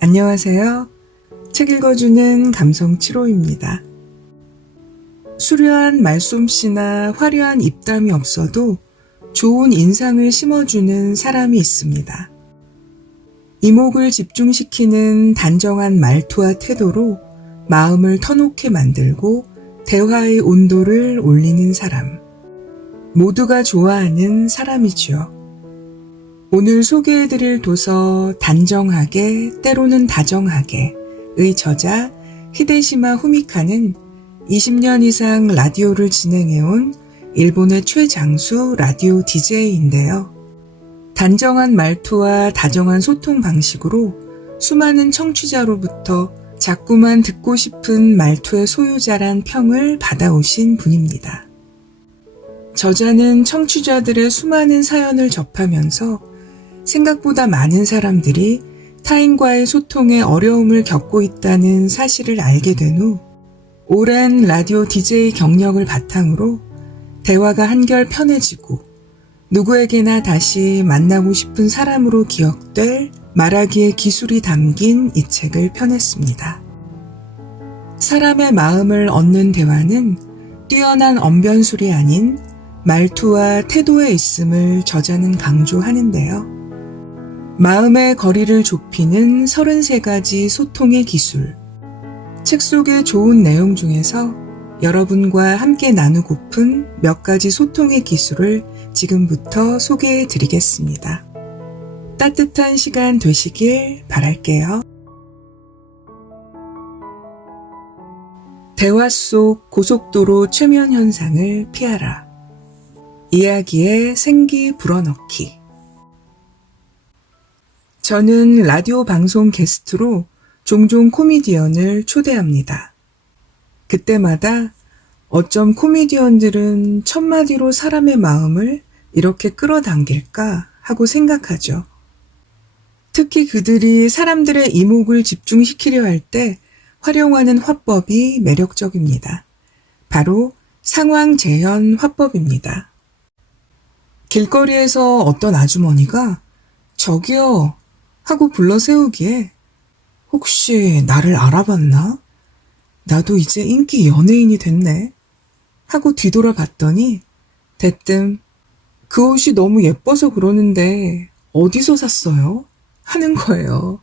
안녕하세요. 책 읽어주는 감성 7호입니다. 수려한 말솜씨나 화려한 입담이 없어도 좋은 인상을 심어주는 사람이 있습니다. 이목을 집중시키는 단정한 말투와 태도로 마음을 터놓게 만들고 대화의 온도를 올리는 사람. 모두가 좋아하는 사람이지요. 오늘 소개해드릴 도서 단정하게 때로는 다정하게의 저자 히데시마 후미카는 20년 이상 라디오를 진행해온 일본의 최장수 라디오 DJ인데요. 단정한 말투와 다정한 소통 방식으로 수많은 청취자로부터 자꾸만 듣고 싶은 말투의 소유자란 평을 받아오신 분입니다. 저자는 청취자들의 수많은 사연을 접하면서 생각보다 많은 사람들이 타인과의 소통에 어려움을 겪고 있다는 사실을 알게 된 후 오랜 라디오 DJ 경력을 바탕으로 대화가 한결 편해지고 누구에게나 다시 만나고 싶은 사람으로 기억될 말하기의 기술이 담긴 이 책을 펴냈습니다. 사람의 마음을 얻는 대화는 뛰어난 언변술이 아닌 말투와 태도에 있음을 저자는 강조하는데요. 마음의 거리를 좁히는 33가지 소통의 기술. 책 속의 좋은 내용 중에서 여러분과 함께 나누고픈 몇 가지 소통의 기술을 지금부터 소개해 드리겠습니다. 따뜻한 시간 되시길 바랄게요. 대화 속 고속도로 최면 현상을 피하라. 이야기에 생기 불어넣기. 저는 라디오 방송 게스트로 종종 코미디언을 초대합니다. 그때마다 어쩜 코미디언들은 첫마디로 사람의 마음을 이렇게 끌어당길까 하고 생각하죠. 특히 그들이 사람들의 이목을 집중시키려 할 때 활용하는 화법이 매력적입니다. 바로 상황 재현 화법입니다. 길거리에서 어떤 아주머니가 저기요 하고 불러 세우기에 혹시 나를 알아봤나? 나도 이제 인기 연예인이 됐네 하고 뒤돌아봤더니 대뜸 그 옷이 너무 예뻐서 그러는데 어디서 샀어요? 하는 거예요.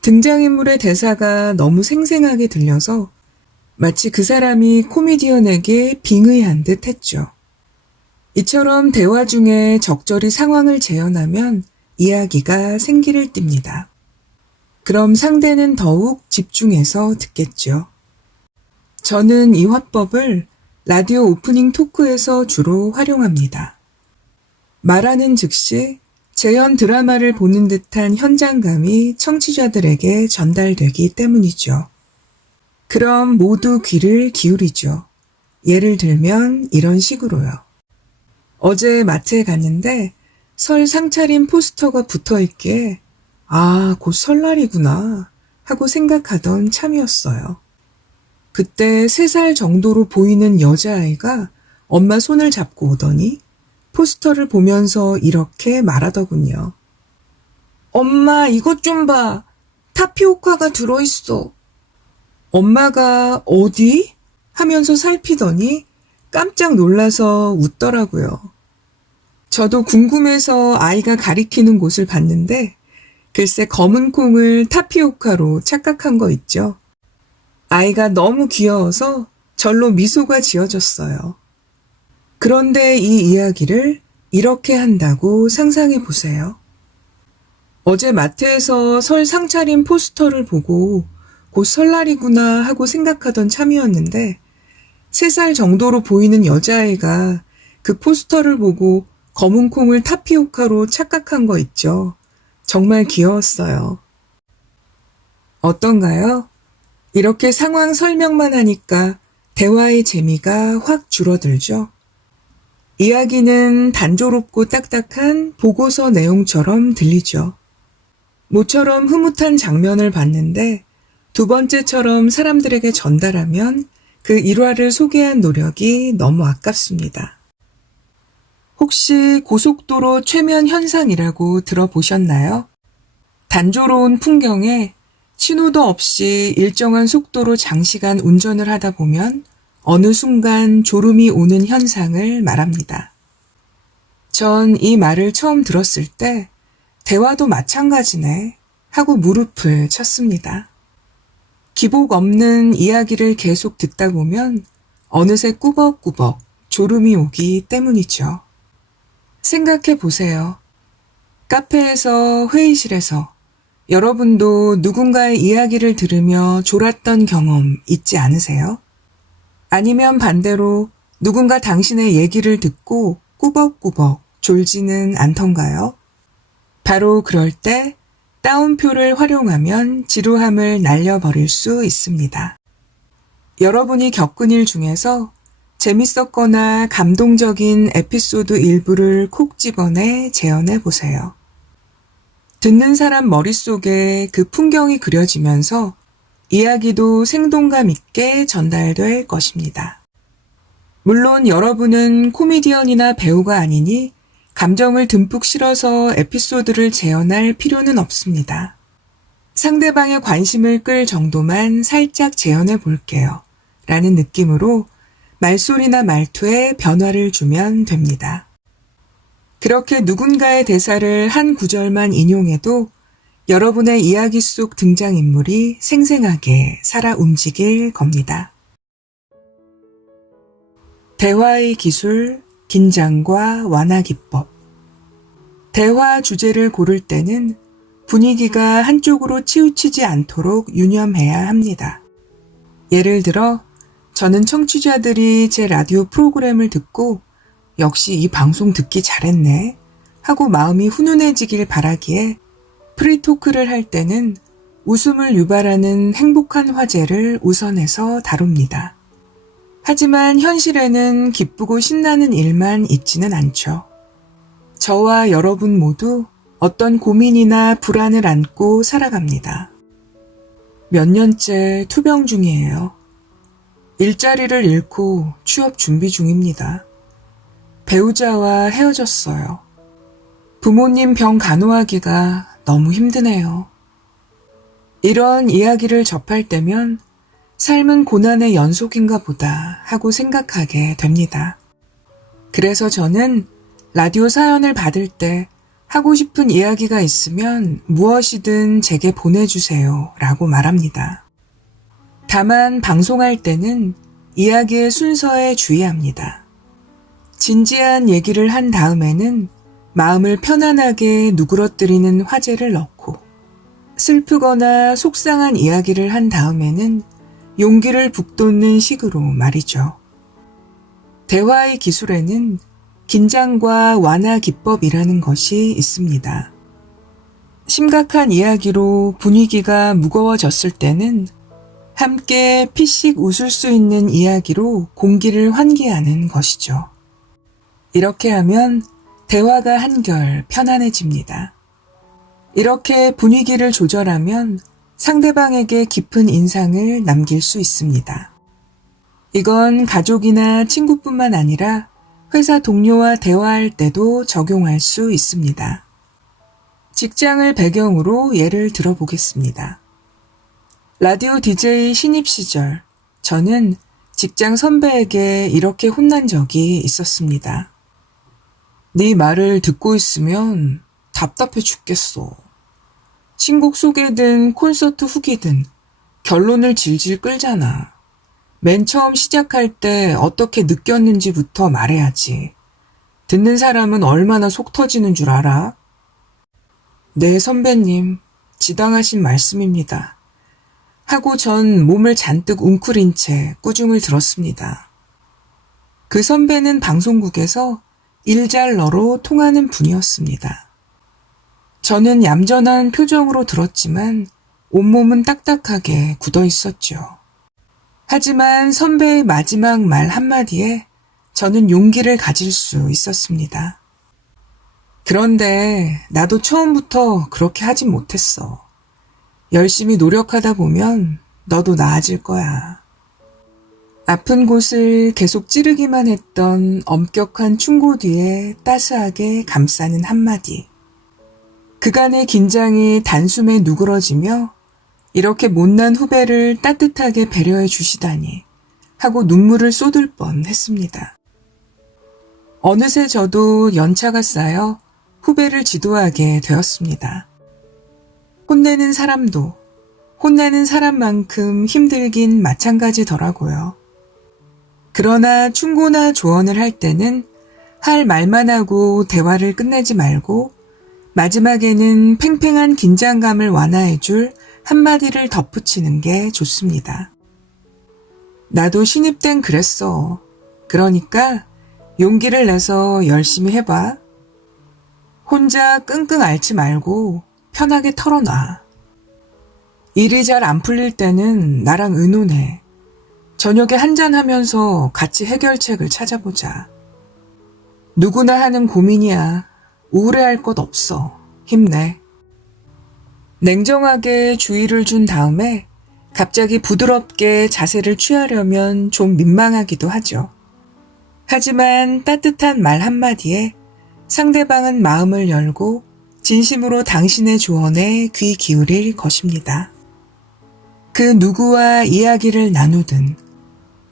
등장인물의 대사가 너무 생생하게 들려서 마치 그 사람이 코미디언에게 빙의한 듯 했죠. 이처럼 대화 중에 적절히 상황을 재현하면 이야기가 생기를 띱니다. 그럼 상대는 더욱 집중해서 듣겠죠. 저는 이 화법을 라디오 오프닝 토크에서 주로 활용합니다. 말하는 즉시 재현 드라마를 보는 듯한 현장감이 청취자들에게 전달되기 때문이죠. 그럼 모두 귀를 기울이죠. 예를 들면 이런 식으로요. 어제 마트에 갔는데 설 상차림 포스터가 붙어있기에 곧 설날이구나 하고 생각하던 참이었어요. 그때 3살 정도로 보이는 여자아이가 엄마 손을 잡고 오더니 포스터를 보면서 이렇게 말하더군요. 엄마 이것 좀 봐. 타피오카가 들어있어. 엄마가 어디? 하면서 살피더니 깜짝 놀라서 웃더라고요. 저도 궁금해서 아이가 가리키는 곳을 봤는데 글쎄 검은 콩을 타피오카로 착각한 거 있죠. 아이가 너무 귀여워서 절로 미소가 지어졌어요. 그런데 이 이야기를 이렇게 한다고 상상해 보세요. 어제 마트에서 설 상차림 포스터를 보고 곧 설날이구나 하고 생각하던 참이었는데 3살 정도로 보이는 여자아이가 그 포스터를 보고 검은 콩을 타피오카로 착각한 거 있죠. 정말 귀여웠어요. 어떤가요? 이렇게 상황 설명만 하니까 대화의 재미가 확 줄어들죠. 이야기는 단조롭고 딱딱한 보고서 내용처럼 들리죠. 모처럼 흐뭇한 장면을 봤는데 두 번째처럼 사람들에게 전달하면 그 일화를 소개한 노력이 너무 아깝습니다. 혹시 고속도로 최면 현상이라고 들어보셨나요? 단조로운 풍경에 신호도 없이 일정한 속도로 장시간 운전을 하다 보면 어느 순간 졸음이 오는 현상을 말합니다. 전 이 말을 처음 들었을 때 대화도 마찬가지네 하고 무릎을 쳤습니다. 기복 없는 이야기를 계속 듣다 보면 어느새 꾸벅꾸벅 졸음이 오기 때문이죠. 생각해 보세요. 카페에서, 회의실에서 여러분도 누군가의 이야기를 들으며 졸았던 경험 있지 않으세요? 아니면 반대로 누군가 당신의 얘기를 듣고 꾸벅꾸벅 졸지는 않던가요? 바로 그럴 때 따옴표를 활용하면 지루함을 날려버릴 수 있습니다. 여러분이 겪은 일 중에서 재밌었거나 감동적인 에피소드 일부를 콕 집어내 재현해 보세요. 듣는 사람 머릿속에 그 풍경이 그려지면서 이야기도 생동감 있게 전달될 것입니다. 물론 여러분은 코미디언이나 배우가 아니니 감정을 듬뿍 실어서 에피소드를 재현할 필요는 없습니다. 상대방의 관심을 끌 정도만 살짝 재현해 볼게요. 라는 느낌으로 말소리나 말투에 변화를 주면 됩니다. 그렇게 누군가의 대사를 한 구절만 인용해도 여러분의 이야기 속 등장인물이 생생하게 살아 움직일 겁니다. 대화의 기술, 긴장과 완화 기법. 대화 주제를 고를 때는 분위기가 한쪽으로 치우치지 않도록 유념해야 합니다. 예를 들어, 저는 청취자들이 제 라디오 프로그램을 듣고 역시 이 방송 듣기 잘했네 하고 마음이 훈훈해지길 바라기에 프리토크를 할 때는 웃음을 유발하는 행복한 화제를 우선해서 다룹니다. 하지만 현실에는 기쁘고 신나는 일만 있지는 않죠. 저와 여러분 모두 어떤 고민이나 불안을 안고 살아갑니다. 몇 년째 투병 중이에요. 일자리를 잃고 취업 준비 중입니다. 배우자와 헤어졌어요. 부모님 병 간호하기가 너무 힘드네요. 이런 이야기를 접할 때면 삶은 고난의 연속인가 보다 하고 생각하게 됩니다. 그래서 저는 라디오 사연을 받을 때 하고 싶은 이야기가 있으면 무엇이든 제게 보내주세요 라고 말합니다. 다만 방송할 때는 이야기의 순서에 주의합니다. 진지한 얘기를 한 다음에는 마음을 편안하게 누그러뜨리는 화제를 넣고 슬프거나 속상한 이야기를 한 다음에는 용기를 북돋는 식으로 말이죠. 대화의 기술에는 긴장과 완화 기법이라는 것이 있습니다. 심각한 이야기로 분위기가 무거워졌을 때는 함께 피식 웃을 수 있는 이야기로 공기를 환기하는 것이죠. 이렇게 하면 대화가 한결 편안해집니다. 이렇게 분위기를 조절하면 상대방에게 깊은 인상을 남길 수 있습니다. 이건 가족이나 친구뿐만 아니라 회사 동료와 대화할 때도 적용할 수 있습니다. 직장을 배경으로 예를 들어보겠습니다. 라디오 DJ 신입 시절, 저는 직장 선배에게 이렇게 혼난 적이 있었습니다. 네 말을 듣고 있으면 답답해 죽겠어. 신곡 소개든 콘서트 후기든 결론을 질질 끌잖아. 맨 처음 시작할 때 어떻게 느꼈는지부터 말해야지. 듣는 사람은 얼마나 속 터지는 줄 알아? 네, 선배님, 지당하신 말씀입니다. 하고 전 몸을 잔뜩 웅크린 채 꾸중을 들었습니다. 그 선배는 방송국에서 일잘러로 통하는 분이었습니다. 저는 얌전한 표정으로 들었지만 온몸은 딱딱하게 굳어 있었죠. 하지만 선배의 마지막 말 한마디에 저는 용기를 가질 수 있었습니다. 그런데 나도 처음부터 그렇게 하진 못했어. 열심히 노력하다 보면 너도 나아질 거야. 아픈 곳을 계속 찌르기만 했던 엄격한 충고 뒤에 따스하게 감싸는 한마디. 그간의 긴장이 단숨에 누그러지며 이렇게 못난 후배를 따뜻하게 배려해 주시다니 하고 눈물을 쏟을 뻔했습니다. 어느새 저도 연차가 쌓여 후배를 지도하게 되었습니다. 혼내는 사람도 혼내는 사람만큼 힘들긴 마찬가지더라고요. 그러나 충고나 조언을 할 때는 할 말만 하고 대화를 끝내지 말고 마지막에는 팽팽한 긴장감을 완화해줄 한마디를 덧붙이는 게 좋습니다. 나도 신입 땐 그랬어. 그러니까 용기를 내서 열심히 해봐. 혼자 끙끙 앓지 말고 편하게 털어놔. 일이 잘 안 풀릴 때는 나랑 의논해. 저녁에 한잔하면서 같이 해결책을 찾아보자. 누구나 하는 고민이야. 우울해할 것 없어. 힘내. 냉정하게 주의를 준 다음에 갑자기 부드럽게 자세를 취하려면 좀 민망하기도 하죠. 하지만 따뜻한 말 한마디에 상대방은 마음을 열고 진심으로 당신의 조언에 귀 기울일 것입니다. 그 누구와 이야기를 나누든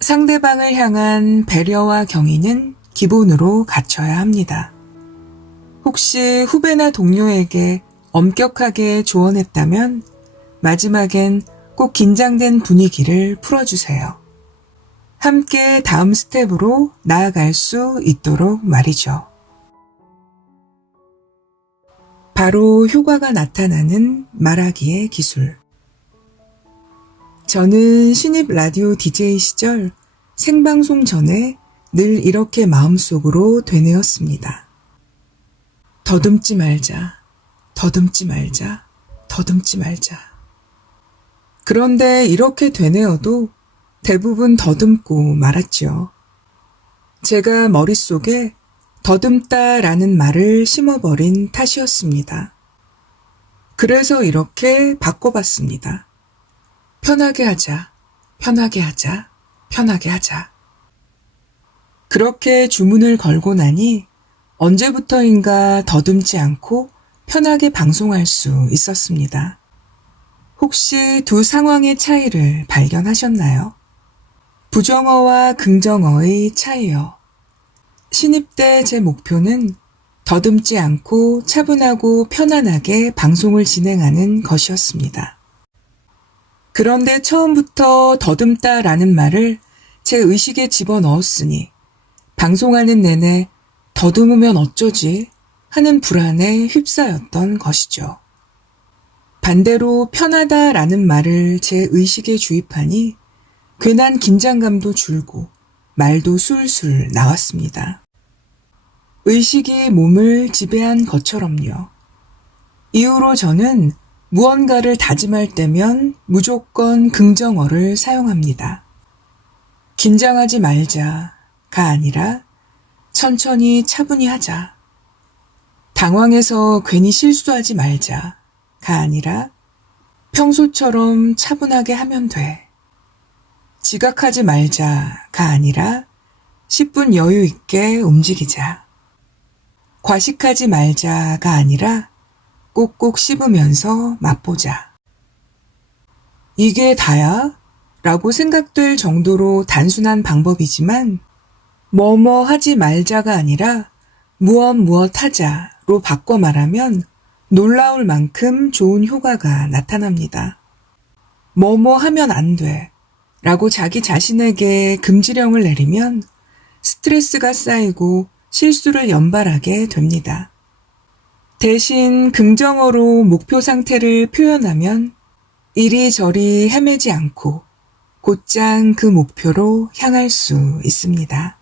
상대방을 향한 배려와 경의는 기본으로 갖춰야 합니다. 혹시 후배나 동료에게 엄격하게 조언했다면 마지막엔 꼭 긴장된 분위기를 풀어주세요. 함께 다음 스텝으로 나아갈 수 있도록 말이죠. 바로 효과가 나타나는 말하기의 기술. 저는 신입 라디오 DJ 시절 생방송 전에 늘 이렇게 마음속으로 되뇌었습니다. 더듬지 말자, 더듬지 말자, 더듬지 말자. 그런데 이렇게 되뇌어도 대부분 더듬고 말았죠. 제가 머릿속에 더듬다라는 말을 심어버린 탓이었습니다. 그래서 이렇게 바꿔봤습니다. 편하게 하자, 편하게 하자, 편하게 하자. 그렇게 주문을 걸고 나니 언제부터인가 더듬지 않고 편하게 방송할 수 있었습니다. 혹시 두 상황의 차이를 발견하셨나요? 부정어와 긍정어의 차이요. 신입 때 제 목표는 더듬지 않고 차분하고 편안하게 방송을 진행하는 것이었습니다. 그런데 처음부터 더듬다라는 말을 제 의식에 집어넣었으니 방송하는 내내 더듬으면 어쩌지 하는 불안에 휩싸였던 것이죠. 반대로 편하다라는 말을 제 의식에 주입하니 괜한 긴장감도 줄고 말도 술술 나왔습니다. 의식이 몸을 지배한 것처럼요. 이후로 저는 무언가를 다짐할 때면 무조건 긍정어를 사용합니다. 긴장하지 말자가 아니라 천천히 차분히 하자. 당황해서 괜히 실수하지 말자가 아니라 평소처럼 차분하게 하면 돼. 지각하지 말자가 아니라 10분 여유 있게 움직이자. 과식하지 말자가 아니라 꼭꼭 씹으면서 맛보자. 이게 다야? 라고 생각될 정도로 단순한 방법이지만 뭐뭐 하지 말자가 아니라 무엇 하자로 바꿔 말하면 놀라울 만큼 좋은 효과가 나타납니다. 뭐뭐 하면 안 돼 라고 자기 자신에게 금지령을 내리면 스트레스가 쌓이고 실수를 연발하게 됩니다. 대신 긍정어로 목표 상태를 표현하면 이리저리 헤매지 않고 곧장 그 목표로 향할 수 있습니다.